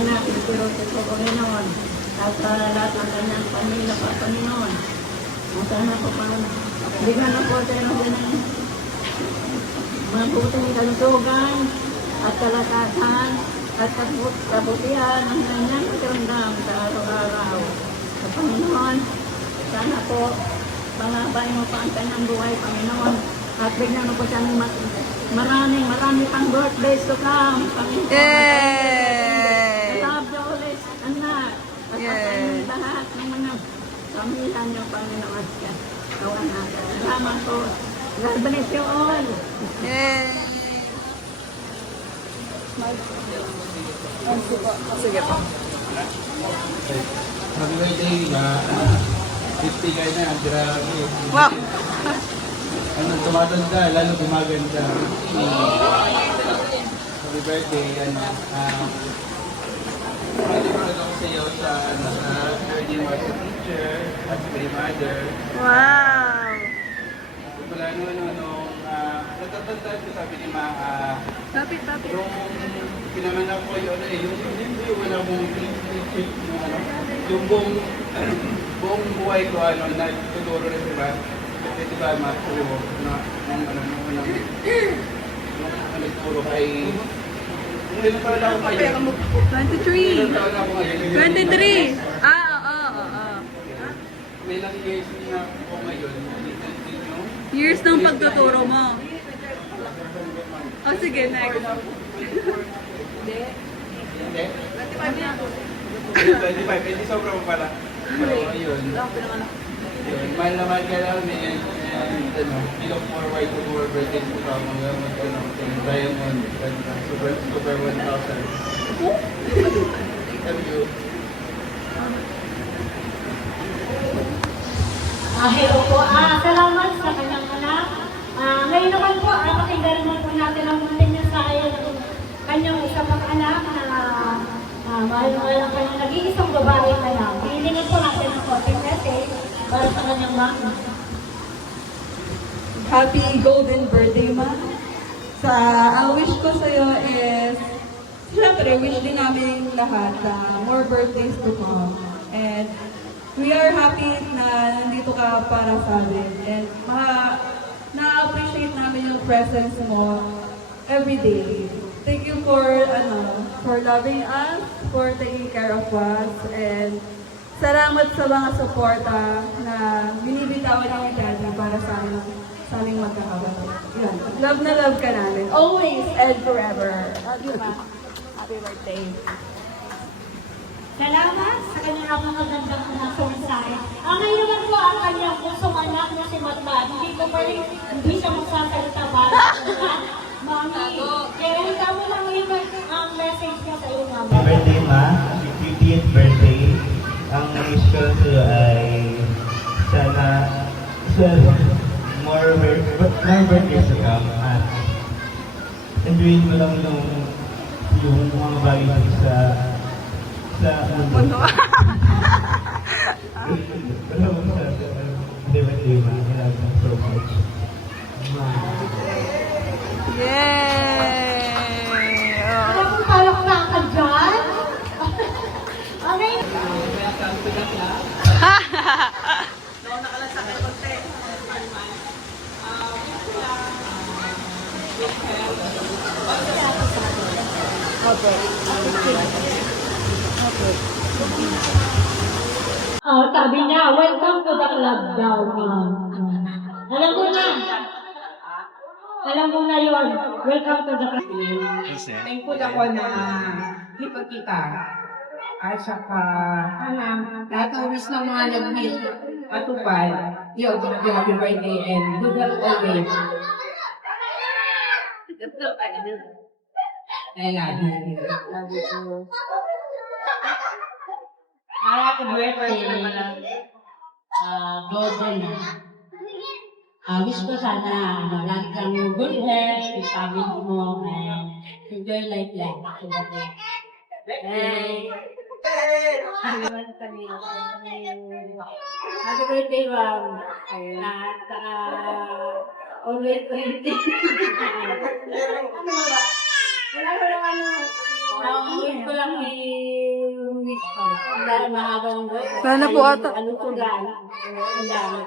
anak, ni Pirote po, Panginoon, at lahat ng kanyang pamilya pa, Panginoon. At sana po, bigyan na po tayo ng ganang mabuting kalusugan at kalakasan at kabutihan ng kanyang pagkaramdam sa araw-araw. Sa Panginoon, sana po, pangabain mo pa ang kanyang buhay, Panginoon, at bigyan mo po siya ng marami pang birthdays to come, Panginoon. Yay! I love you ulit, anak. At ang lahat ng mga pamilya niyo, Panginoon. Kawan natin. Salamat po. God bless you all. Yay! Sige po. Happy birthday na 50 kayo na, grabe. Wow! Ano, tumatanda, lalo gumaganda. Happy birthday, ano. Happy birthday ako sa iyo sa birthday mo as a teacher, as a mother. Wow! Wala natatandaan ko sabi ni Ma, Tapit. yung pinamanak ko yun, yung wala mong yung buong buhay ko, nagtuturo rin, diba? Kasi diba, maturo na, nagturo kay, hindi na pala ako kayo. 23! Ilan taon ako ngayon? 23! Oo. May ilang years na ako ngayon. Years ng pagtuturo mo. Oh, sige, next. Hindi? 25, hindi sobra mo pala. So, ayun. Mahal na mahal ka namin. And, we look forward to more birthdays to come. Diamond, Super 1,000. Thank you. Hello po. Salamat sa kanyang anak. Ngayon naman po, pakinggan naman po natin ang munting mensahe ng kanyang isa pang anak na mahal-mahal ang kanyang nag-iisang babae anak. Hilingan po natin ang konting message para sa kanyang mama. Happy golden birthday, Ma. Ang wish ko sa'yo is, syempre, wish din namin lahat na more birthdays to come. And we are happy na nandito ka para sa amin. And na-appreciate namin yung presence mo every day. Thank you for loving us, for taking care of us, and salamat sa mga suporta na binibitawan ni Daddy para sa aming magkakabata. Yan. Love na love ka namin. Always and forever. Love you, Ma. Happy birthday. Salamat sa kanyang napakagandang mensahe. Ngayon naman po ang kanyang pusong anak na si Matman. Hindi siya magsasalita para sa Mami, kaya hindi mo lang ang message niya sa iyo, Mami. Happy birthday, Ma. 50th birthday. Ang wish ko sa'yo ay sana more birthdays to come at enjoyin mo lang yung mga bagay sa mundo. Wala mo sa birthday, Ma. I love you so much. Yay! Alam mo, palakpak ka dyan? Okay. Sabi niya, welcome to the club daw, ma'am. Alam mo na yun. Welcome to the club. Thankful ako na hipag kita. At saka, lahat ng wish ng mga nag-wish matupad. Yo, happy birthday and good health always. I love you. Love you too. Happy birthday. Golden. Wish ko sana, lagi kang good health, yung family mo, and enjoy life lang. Hey! Happy birthday, Ma'am. At always pretty. Wala ko lang wish ko lang dahil mahaba ng buhay. Sana po ata. Ano po dahil? Ang dami.